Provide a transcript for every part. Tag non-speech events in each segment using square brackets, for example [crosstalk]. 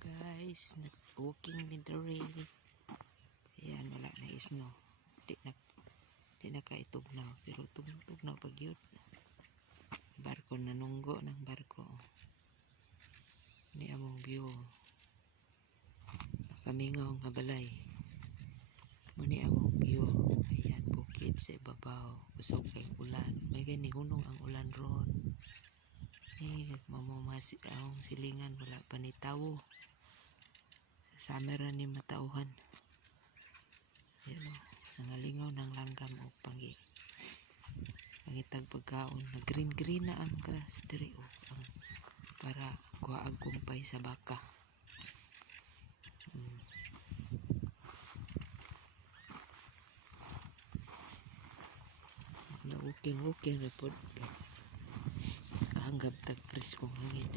guys. In the rain. Ayan, wala na isno. Di na, di na kaitugnaw. Pero tugnaw pag. Barko nanunggo ng barko. Ni among view. Kamingaw nga balay. Muni among view. Ayan, bukid sa ibabaw. Usog kay ulan. May gani hunong ang ulan ron. Eh, mamamasi ang silingan wala pa ni tawo. Summer ni matauhan. Yan o, nangalingaw ng langgam o pangi. Pangitag pagkaon. Na green green na ang grass diri o. Ang, para kuhaag kumpay sa baka. Hmm. Na uking-uking report kahanggap tag preskong hangin.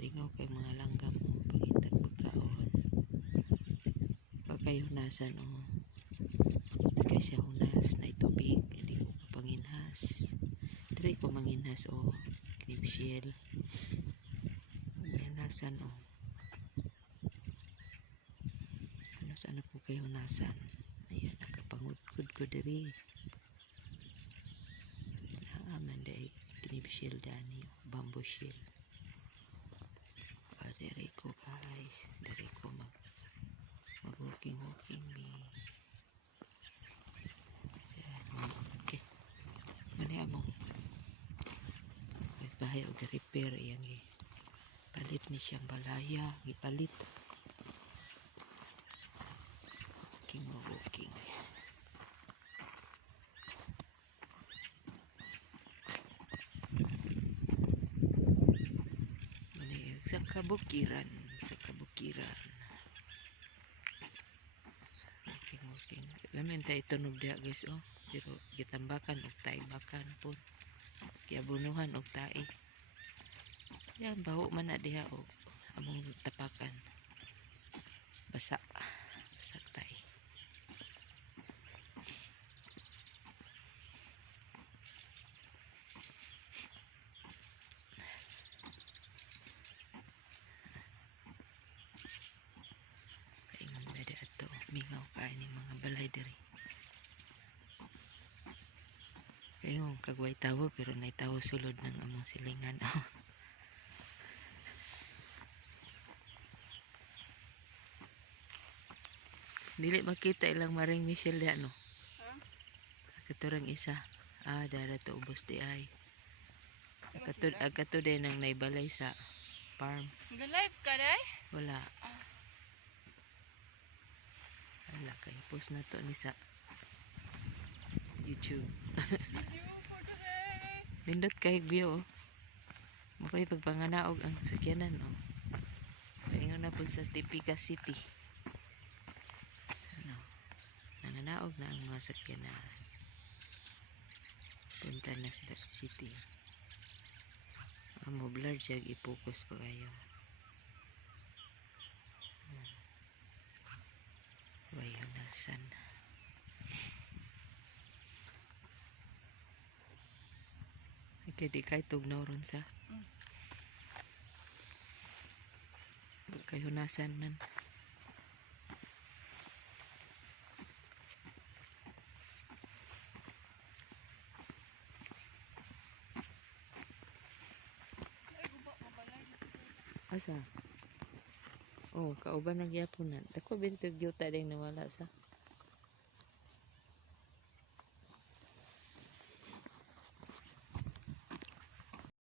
Lingaw kay mga langgam o pagitag pagkaon. Pag kayo hunasan o di kay siya hunas na itubig hindi ko panginhas. Diri ko manginhas o knipshiel. Hunasan o. Ano sana po kayo hunasan? Ayan, nakapangudkod ko diri. Naaman day kinip shield dani bamboo shield. Dere ko guys, dere ko mag mag walking walking me. Ayan, okay. Mani. Ay bahay og repair iyang gi. Palit ni siyang balaya, gipalit. Walking mo walking. Sa kabukiran, sa kabukiran. Walking, walking. Lamin tayo tunog diya guys, oh. Pero gitambakan og tayo bakan po. Kaya bunuhan og tayo. Yan, baho man na diha og among tapakan. Basa. Basak tayo. Kaingon na di ato. Mingaw kain ni mga balay diri. Kayo kagway tawo pero nay tawo sulod ng among silingan. [laughs] Dili makita ilang maring Michelle ya no. Katurang isa. Ah, dara to ubos di ay. Akatud akatud din nang naibalay sa farm. Ga-live ka, day? Wala. Wala post na to ni sa YouTube. [laughs] Nindot kay view oh. Mukay pagpanganaog ang sakyanan oh. Paingon na po sa Tipica City. Ano? Nanganaog na ang mga sakyanan. Punta na sa city. Ang mo blur siya i-focus pa kayo. Hmm. Wayunasan. Okay, di kay tugnaw ron sa. Mm. Kayo nasan man. Asa? Oh, kauban ng yapunan. Dako bintog yuta din nawala sa.